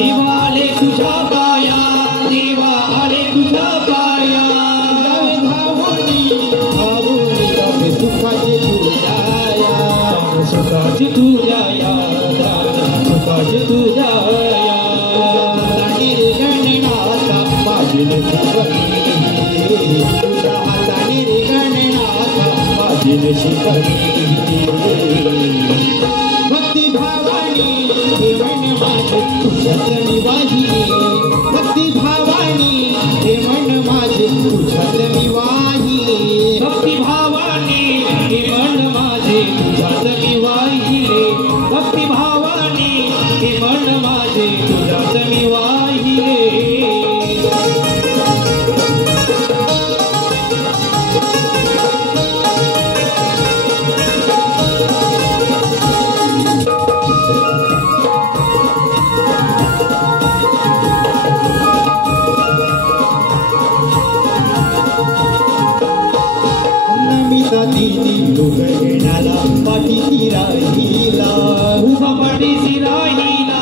देवा आले तुझ्या पाया, देवा आले तुझ्या कृपाच तुझ्या या कृपाच तुझ्या या गणनाथा माझी तुझ्या हाताने रे गणनाथा माझी भक्ती भावानी हे मन माझे तुझ्यात मी वाहिले भक्ती भावानी हे मन माझे तुझ्यात मी वाहिले भक्ती भावानी हे मन माझे तुझ्यात मी वाहिले भक्ती भावानी हे मन माझे तुझ्यात मी वाहिले घेण्याला पाठीशी राहिला उभा पाठीशी राहिला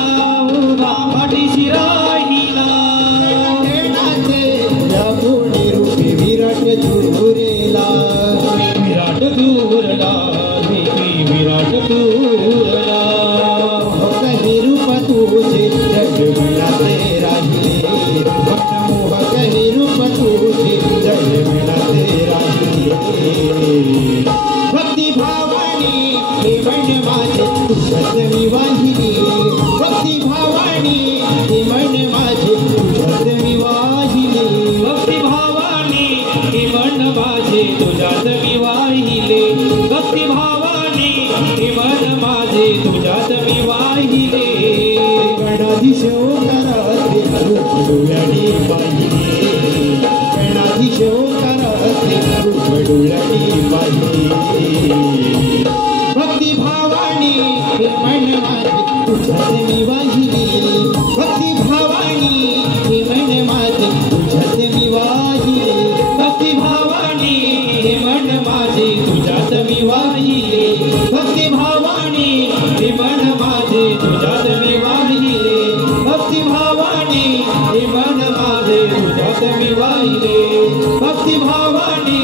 उभा पाठीशी राहिला या पूर्णी रूपी विराट झुरला विराट दूरला विराट दूरला काही रूप तुझे जगमनाते राहिले मनमोहक हे रूप तुझे जगमनाते राहिले भक्ती भावानी हे मन माझे तुझ्यात मी वाहिले भक्ती भावानी हे मन माझे तुझ्यात मी वाहिले भक्ती भावानी हे मन माझे तुझ्यात मी वाहिले भक्ती भावानी हे मन माझे तुझ्यात मी वाहिले गणाधीश ओंकाराचे रूप डोळ्याने पाहिले गणाधीश ओंकाराचे रूप डोळ्याने पाहिले भक्ती भावानी हे मन माझे तुझ्यात मी वाहिले भक्ती भावानी हे मन माझे तुझ्यात मी वाहिले भक्ती भावानी हे मन माझे तुझ्यात मी वाहिले भक्ती भावानी हे मन माझे तुझ्यात मी वाहिले भक्ती भावानी हे मन माझे तुझ्यात मी वाहिले भक्ती भावानी